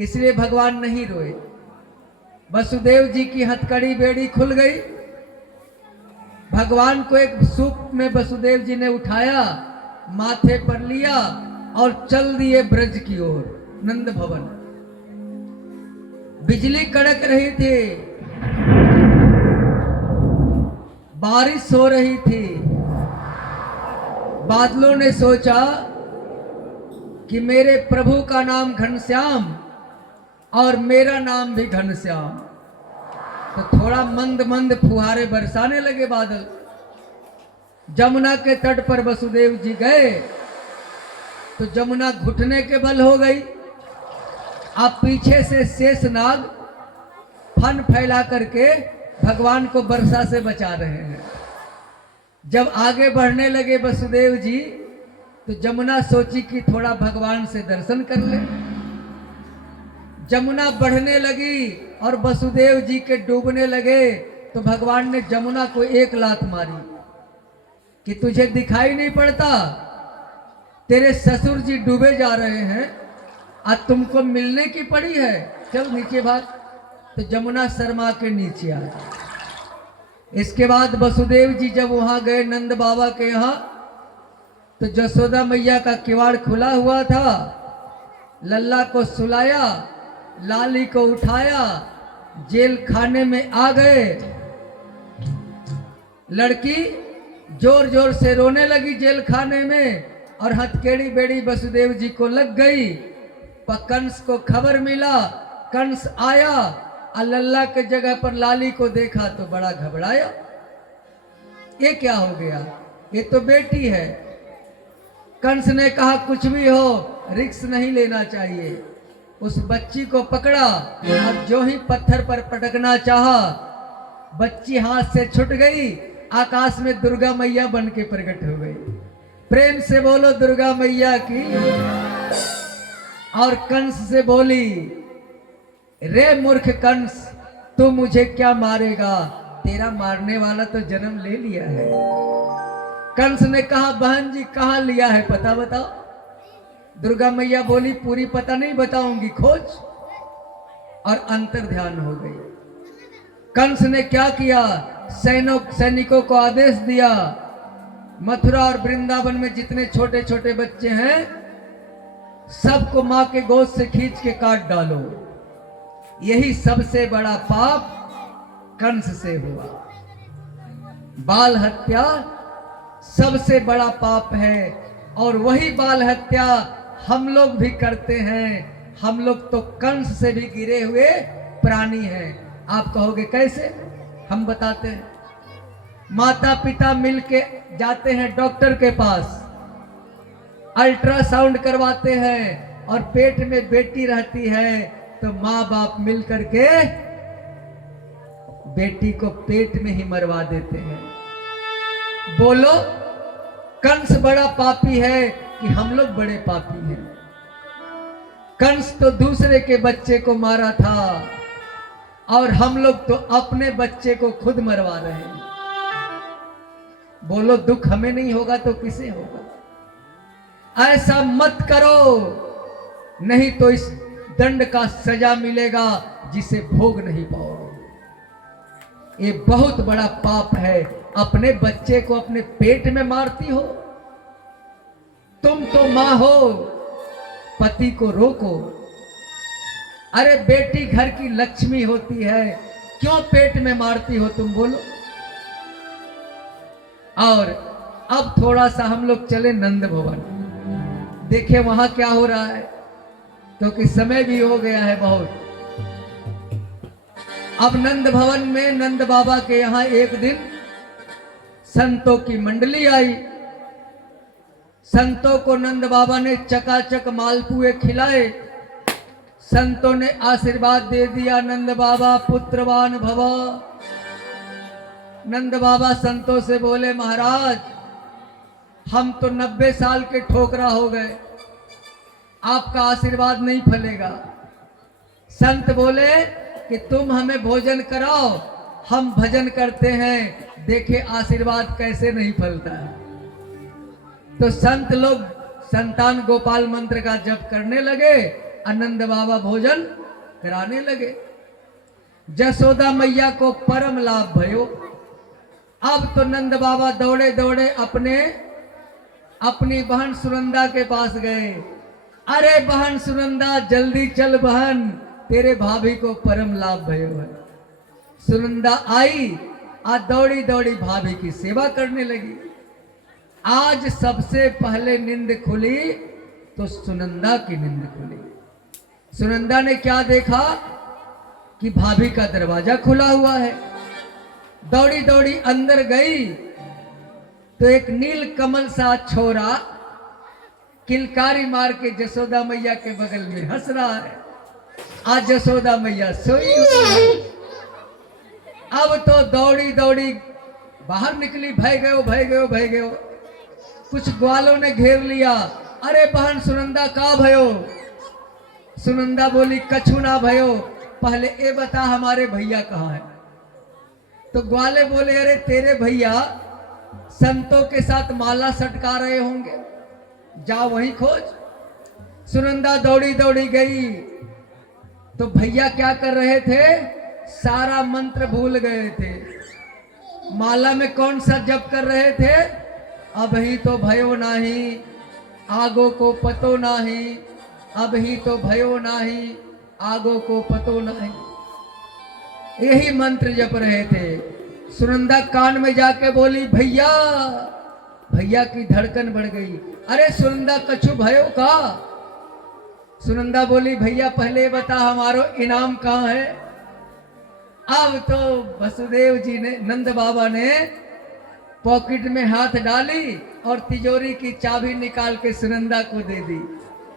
इसलिए भगवान नहीं रोए। वसुदेव जी की हथकड़ी बेड़ी खुल गई। भगवान को एक सूप में वसुदेव जी ने उठाया, माथे पर लिया और चल दिए ब्रज की ओर, नंद भवन। बिजली कड़क रही थी, बारिश हो रही थी। बादलों ने सोचा कि मेरे प्रभु का नाम घनश्याम और मेरा नाम भी घनश्याम, तो थोड़ा मंद मंद फुहारे बरसाने लगे बादल। जमुना के तट पर वसुदेव जी गए तो जमुना घुटने के बल हो गई। अब पीछे से शेषनाग फन फैला करके भगवान को वर्षा से बचा रहे हैं। जब आगे बढ़ने लगे वसुदेव जी तो जमुना सोची कि थोड़ा भगवान से दर्शन कर ले। जमुना बढ़ने लगी और वसुदेव जी के डूबने लगे तो भगवान ने जमुना को एक लात मारी कि तुझे दिखाई नहीं पड़ता, तेरे ससुर जी डूबे जा रहे हैं, आज तुमको मिलने की पड़ी है, चल नीचे भाग। तो जमुना शर्मा के नीचे आ गई। इसके बाद वसुदेव जी जब वहां गए नंद बाबा के यहाँ तो जसोदा मैया का किवाड़ खुला हुआ था। लल्ला को सुलाया, लाली को उठाया, जेल खाने में आ गए। लड़की जोर जोर से रोने लगी जेल खाने में और हथकेड़ी बेड़ी वसुदेव जी को लग गई। पर कंस को खबर मिला, कंस आया और लल्ला के जगह पर लाली को देखा तो बड़ा घबराया। ये क्या हो गया, ये तो बेटी है। कंस ने कहा कुछ भी हो रिस्क नहीं लेना चाहिए। उस बच्ची को पकड़ा और जो ही पत्थर पर पटकना चाहा, बच्ची हाथ से छूट गई, आकाश में दुर्गा मैया बन के प्रकट हो गई। प्रेम से बोलो दुर्गा मैया की। और कंस से बोली, रे मूर्ख कंस, तू मुझे क्या मारेगा, तेरा मारने वाला तो जन्म ले लिया है। कंस ने कहा बहन जी कहाँ लिया है पता बताओ। दुर्गा मैया बोली पूरी पता नहीं बताऊंगी, खोज। और अंतर ध्यान हो गई। कंस ने क्या किया, सैनिकों को आदेश दिया, मथुरा और वृंदावन में जितने छोटे छोटे बच्चे हैं सबको मां के गोद से खींच के काट डालो। यही सबसे बड़ा पाप कंस से हुआ। बाल हत्या सबसे बड़ा पाप है और वही बाल हत्या हम लोग भी करते हैं। हम लोग तो कंस से भी गिरे हुए प्राणी हैं। आप कहोगे कैसे, हम बताते हैं। माता पिता मिलके जाते हैं डॉक्टर के पास, अल्ट्रासाउंड करवाते हैं और पेट में बेटी रहती है तो माँ बाप मिल करके बेटी को पेट में ही मरवा देते हैं। बोलो कंस बड़ा पापी है कि हम लोग बड़े पापी हैं। कंस तो दूसरे के बच्चे को मारा था और हम लोग तो अपने बच्चे को खुद मरवा रहे हैं। बोलो दुख हमें नहीं होगा तो किसे होगा। ऐसा मत करो, नहीं तो इस दंड का सजा मिलेगा जिसे भोग नहीं पाओगे। ये बहुत बड़ा पाप है। अपने बच्चे को अपने पेट में मारती हो। तुम तो मां हो, पति को रोको। अरे बेटी घर की लक्ष्मी होती है, क्यों पेट में मारती हो तुम, बोलो। और अब थोड़ा सा हम लोग चले नंद भवन, देखे वहां क्या हो रहा है, क्योंकि समय भी हो गया है बहुत। अब नंद भवन में नंद बाबा के यहां एक दिन संतों की मंडली आई। संतों को नंद बाबा ने चकाचक मालपुए खिलाए। संतों ने आशीर्वाद दे दिया, नंद बाबा पुत्रवान भव। नंद बाबा संतों से बोले महाराज हम तो 90 साल के ठोकरा हो गए, आपका आशीर्वाद नहीं फलेगा। संत बोले कि तुम हमें भोजन कराओ, हम भजन करते हैं, देखे आशीर्वाद कैसे नहीं फलता है। तो संत लोग संतान गोपाल मंत्र का जप करने लगे आनंद बाबा भोजन कराने लगे। जसोदा मैया को परम लाभ भयो। अब तो नंद बाबा दौड़े दौड़े अपनी बहन सुनंदा के पास गए। अरे बहन सुनंदा जल्दी चल बहन, तेरे भाभी को परम लाभ भयो है। सुनंदा आई आज दौड़ी दौड़ी भाभी की सेवा करने लगी। आज सबसे पहले नींद खुली तो सुनंदा की नींद खुली। सुनंदा ने क्या देखा कि भाभी का दरवाजा खुला हुआ है। दौड़ी दौड़ी अंदर गई तो एक नील कमल सा छोरा किलकारी मार के जसोदा मैया के बगल में हंस रहा है। आज जसोदा मैया सोई हुई है। अब तो दौड़ी दौड़ी बाहर निकली, भय गयो भय गयो भय गयो। कुछ ग्वालों ने घेर लिया। अरे बहन सुनंदा का भयो? सुनंदा बोली कछु ना भयो, पहले ये बता हमारे भैया कहाँ है? तो ग्वाले बोले अरे तेरे भैया संतों के साथ माला सटका रहे होंगे, जा वहीं खोज। सुनंदा दौड़ी दौड़ी गई तो भैया क्या कर रहे थे? सारा मंत्र भूल गए थे। माला में कौन सा जप कर रहे थे? अभी तो भयो नाही, आगो को पतो नाही, अभी तो भयो नाही, आगो को पतो नाही, यही मंत्र जप रहे थे। सुनंदा कान में जाके बोली भैया। भैया की धड़कन बढ़ गई। अरे सुनंदा कछु भयो का? सुनंदा बोली भैया पहले बता हमारो इनाम कहाँ है? अब तो वसुदेव जी ने, नंद बाबा ने पॉकेट में हाथ डाली और तिजोरी की चाबी निकाल के सुनंदा को दे दी।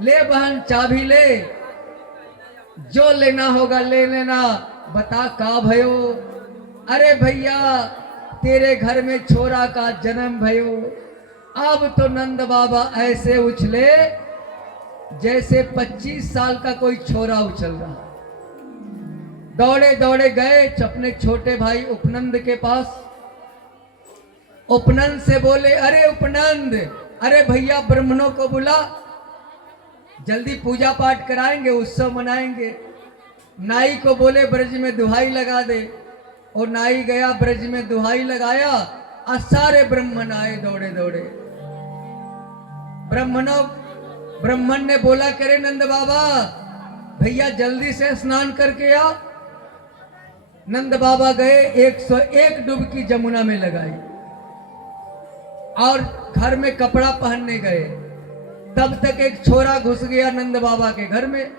ले बहन चाबी ले, जो लेना होगा ले लेना, बता का भयो? अरे भैया तेरे घर में छोरा का जन्म भयो। अब तो नंद बाबा ऐसे उछले जैसे 25 साल का कोई छोरा उछल रहा। दौड़े दौड़े गए अपने छोटे भाई उपनंद के पास। उपनंद से बोले अरे उपनंद, अरे भैया ब्राह्मणों को बुला, जल्दी पूजा पाठ कराएंगे, उत्सव मनाएंगे। नाई को बोले ब्रज में दुहाई लगा दे, और नाई गया ब्रज में दुहाई लगाया और सारे ब्राह्मण आए दौड़े दौड़े। ब्राह्मण ने बोला करे नंद बाबा भैया जल्दी से स्नान करके आ। नंद बाबा गए, 101 डुबकी जमुना में लगाई और घर में कपड़ा पहनने गए। तब तक एक छोरा घुस गया नंद बाबा के घर में।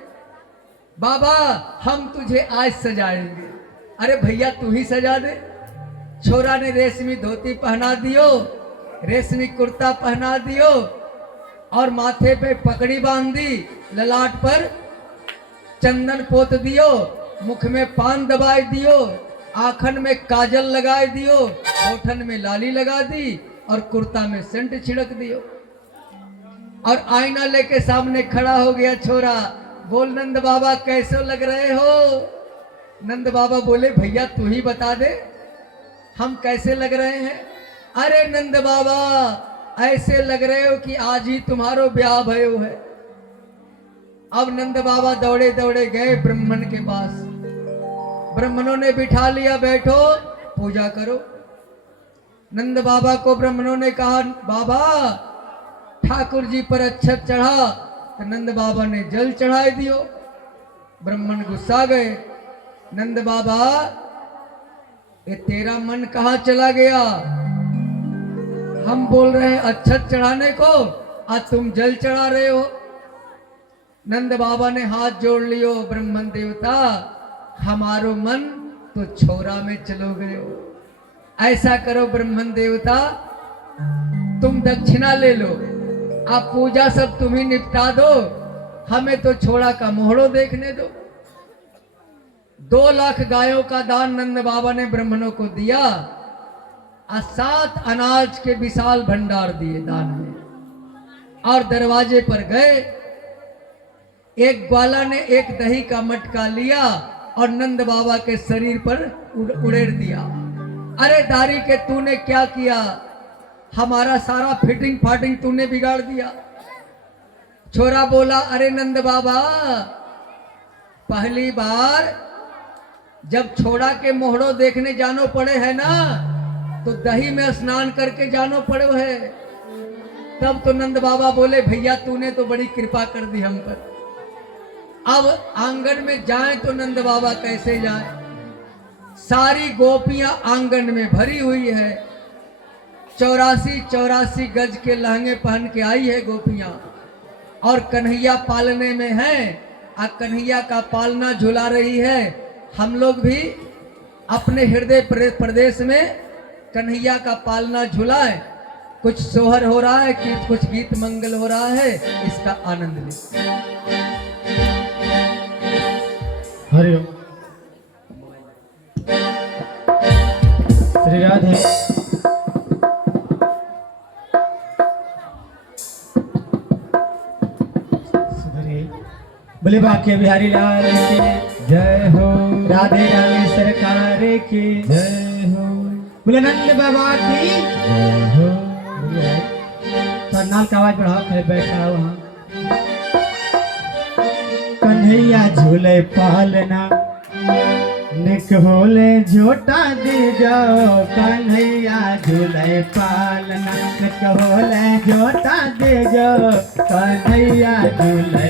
बाबा हम तुझे आज सजाएंगे। अरे भैया तू ही सजा दे। छोरा ने रेशमी धोती पहना दियो, रेशमी कुर्ता पहना दियो और माथे पे पगड़ी बांध दी, ललाट पर चंदन पोत दियो, मुख में पान दबाए दियो, आंखन में काजल लगाए दियो, होठन में लाली लगा दी और कुर्ता में सेंट छिड़क दियो। और आईना लेके सामने खड़ा हो गया छोरा। बोल नंद बाबा कैसे लग रहे हो? नंद बाबा बोले भैया तू ही बता दे हम कैसे लग रहे हैं। अरे नंद बाबा ऐसे लग रहे हो कि आज ही तुम्हारो ब्याह भयो है। अब नंद बाबा दौड़े दौड़े गए ब्राह्मण के पास। ब्राह्मणों ने बिठा लिया, बैठो पूजा करो। नंद बाबा को ब्राह्मणों ने कहा बाबा ठाकुर जी पर अक्षत चढ़ा, तो नंद बाबा ने जल चढ़ाए दियो। ब्राह्मण गुस्सा गए। नंद बाबा ये तेरा मन कहाँ चला गया? हम बोल रहे हैं अक्षत चढ़ाने को, आज तुम जल चढ़ा रहे हो। नंद बाबा ने हाथ जोड़ लियो, ब्रह्मन देवता हमारो मन तो छोरा में चलो गए हो। ऐसा करो ब्रह्मन देवता तुम दक्षिणा ले लो, आप पूजा सब तुम ही निपटा दो, हमें तो छोड़ा का मोहड़ो देखने दो। 2 लाख गायों का दान नंद बाबा ने ब्राह्मणों को दिया और 7 अनाज के विशाल भंडार दिए दान में। और दरवाजे पर गए, एक ग्वाला ने एक दही का मटका लिया और नंद बाबा के शरीर पर उड़ेड़ दिया। अरे दारी के तूने क्या किया? हमारा सारा फिटिंग फाटिंग तूने बिगाड़ दिया। छोरा बोला अरे नंद बाबा पहली बार जब छोड़ा के मोहड़ो देखने जानो पड़े है ना, तो दही में स्नान करके जानो पड़े है। तब तो नंद बाबा बोले भैया तूने तो बड़ी कृपा कर दी हम पर। अब आंगन में जाए तो नंद बाबा कैसे जाए? सारी गोपियां आंगन में भरी हुई है। 84 गज के लहंगे पहन के आई है गोपियां, और कन्हैया पालने में है। आ कन्हैया का पालना झुला रही है। हम लोग भी अपने हृदय प्रदेश में कन्हैया का पालना झुलाए। कुछ सोहर हो रहा है कि कुछ गीत मंगल हो रहा है, इसका आनंद ले। हरिओम। श्री राधे। बोले बाके बिहारी लाल की जय हो, राधे राधे सरकार की जय हो, बोले नंद बाबा की जय हो। तो नाल का आवाज बढ़ाओ, खड़े बैठा वहाँ। कन्हैया झूले पालना निक होले झोटा दे जाओ, कन्हैया झूले पालना निक होले झोटा दे जाओ, कन्हैया झूले